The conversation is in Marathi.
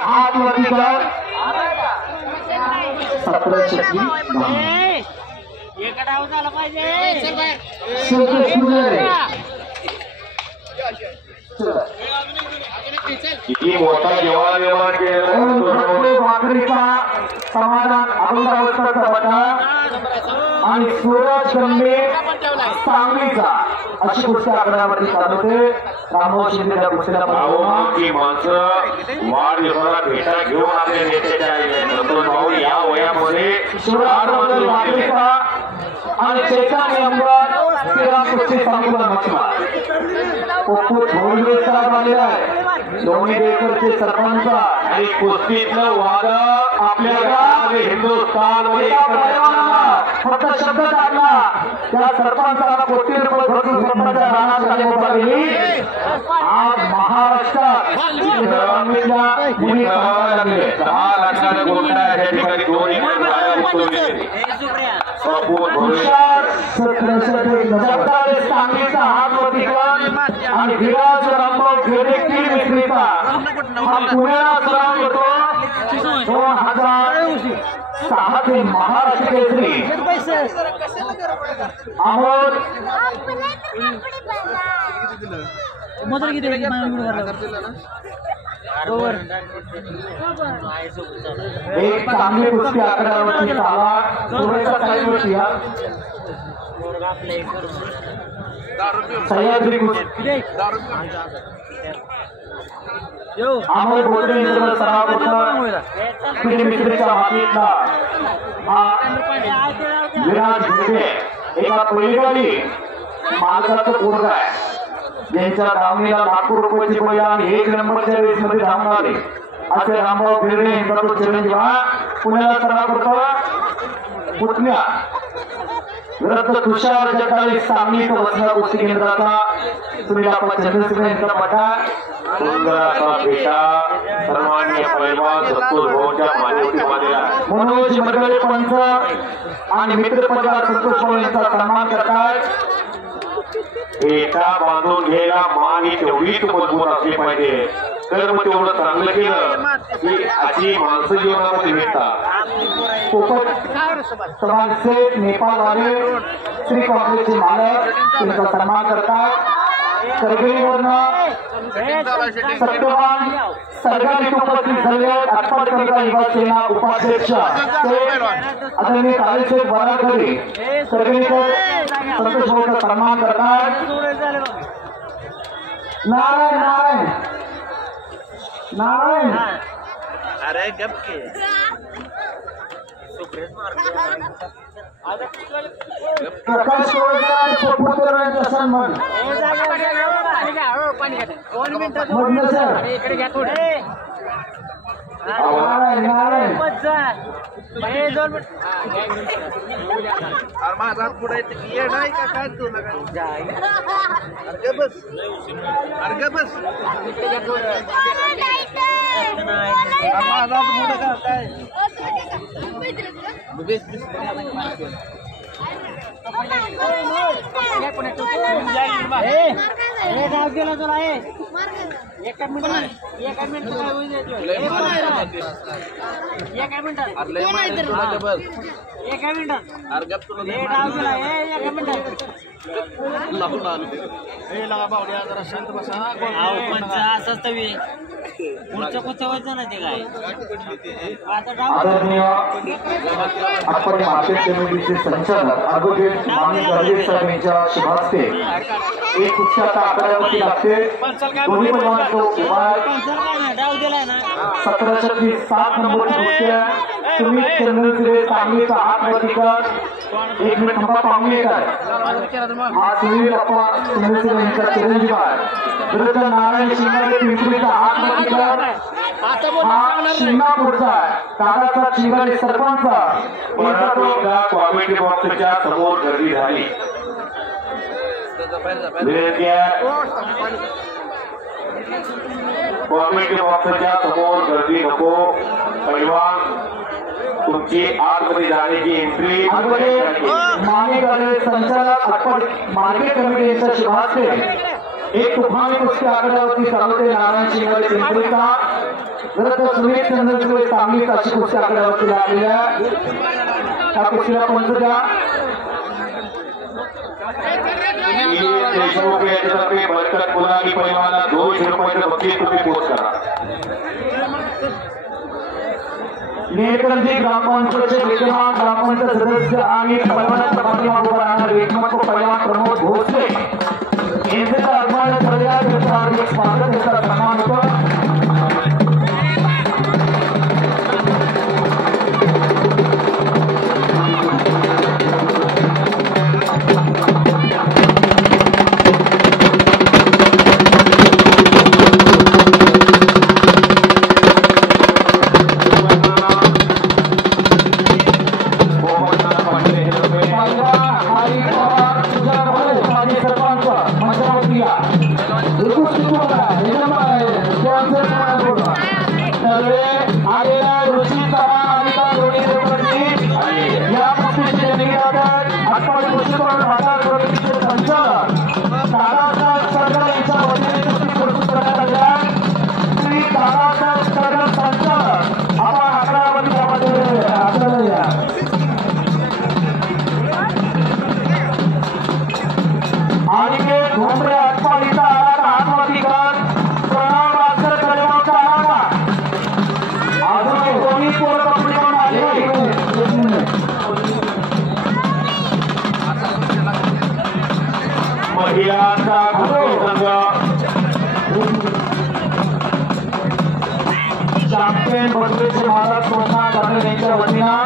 हात वरती कर 17 किती मोठा जेवण निर्माण केलेला वाकरीचा समाधान अगोदर बटा आणि सूरज गंभे सांगलीचा अशी कुस्ती आकड्यावरती चालवते रामभाऊ शिंदे त्या कुस्तीला की माणसं वाढदिवसाला भेटा घेऊन आपल्या नेत्याच्या संतोष भाऊ या वयामध्ये शिवराज वाकरीचा आणि चैतन्य अंबर तेरा कुस्ती संकुलन मछला पोपू थोरले साहेब आले आहे दोन्ही देशाचे सरपंच आणि कुस्तीतलं वाद आपल्या हिंदुस्थान फक्त शब्द काढला त्या सरपंचाला कोटी रुपये भरून सरपंचा राणासाठी उभारली आज महाराष्ट्रात 10 लाखाला गोटा या ठिकाणी 2 सांगलीचा हात वरती कर आणि विराज रामभाऊ घेणे 3 विक्रीचा हा पुण्याला सराव करतो 2006 ते महाराष्ट्र केसरी अमोल एक चांगली कुस्ती आकड्यावरती आला थोडासा टाइम वरती सह्याद्री कुस्ती अमोल बोलते सराव होता मित्रीच्या हातीतला विराज भेटे एका पहिली मालकाचं पोरगा आहे ज्यांच्या धावणीला लाखो रुपयाची पहिला आणि 1 नंबरच्या रेसमध्ये धावून आले असे रामभाऊ भिरणे यांचा तो चिरंजीव पुण्याला सराव करतो पुतण्या विरुद्ध तुषार जगदाळे सांगली वसना कुस्ती केंद्राचा सुनील चंद्रसिंह यांचा पटा सुंदराचा बेटा सर्वांनी पैलवान संतोष भाऊच्या मान्यवतीमध्ये मनोज मडगळे पंच आणि मित्रपदार संतोष भाऊ यांचा सन्मान करतात बेटा बांधून घ्यायला मान ही तेवढीच मजबूत असली पाहिजे कर्म तेवढं चांगलं केलं की अशी माणसं जीवनामध्ये मिळतात सेठ नेपाळवाले श्री काँग्रेसचे मालक त्यांचा सन्मान करतात सरगरीवरनं सत्यवान सरकारी उपस्थित झाले आठवडा युवा सेना उपाध्यक्ष आदरणीय काळेसाहेब वराडकरी सरगरीकर संतोष भाऊचा सन्मान करतात नारायण नारायण नारायण अरे गप के प्रकाश यांचा सन्मान नारायण नारायण माझा पुढे ये नाही का काय तू बस अरे बस माझा पुढे का काय आदरणीय आपण मार्केट कमिटीचे संचालक ॲडव्होकेट माननीय राजेश साहेब यांच्या शुभास्ते एक कुस्ती आता आकड्यावरती लागते दोन्ही पैलवान जो उभा आहे 17:30 नंबरची कुस्ती आहे तुम्ही चंद्रसिंह सांगलीचा हात वरती कर 1 मिनिट थांबा पाहुणे काय हा सुनील अप्पा चंद्रसिंह यांचा चिरंजीव आहे विरुद्ध नारायण शिंगारे पिंपरीचा हात वरती कर हा शिंगापूरचा दादाचा शिंगारे सरपंच कॉमेडी बॉक्सच्या समोर गर्दी झाली कॉमेडी बॉक्सच्या समोर गर्दी नको पैलवान तुमची आतमध्ये जाण्याची एंट्री मानेकडे संचालक आपण मार्केट कमिटी यांच्या शुभास्ते एक तुफानी कुस्ती आकड्यावरती चालवते नारायण शिंगारे पिंपरीचा तर सुमित चंद्रचूड चांगली अशी कुस्ती आकड्यावरती लागलेल्या त्या कुस्तीला पंच द्या. देशमुख यांच्यातर्फे बरकत गुलाबी पैलवानला 200 रुपयाचं बक्षीस तुम्ही पोस्ट करा. नेत्रंजी ग्रामपंचायतचे विद्यमान ग्रामपंचायत सदस्य आणि पैलवानाच्या पाठीमागे उभा राहणारे एकमात्र पैलवान प्रमोद भोसले यांचे अभिमान ठरलेल्या त्यांचं हार्दिक स्वागत त्याचा सन्मान होतो. महिलांचा कुस्ती संघ चॅम्पियन बसवेश्वर महाराज सोमनाथ यांच्या वतीनं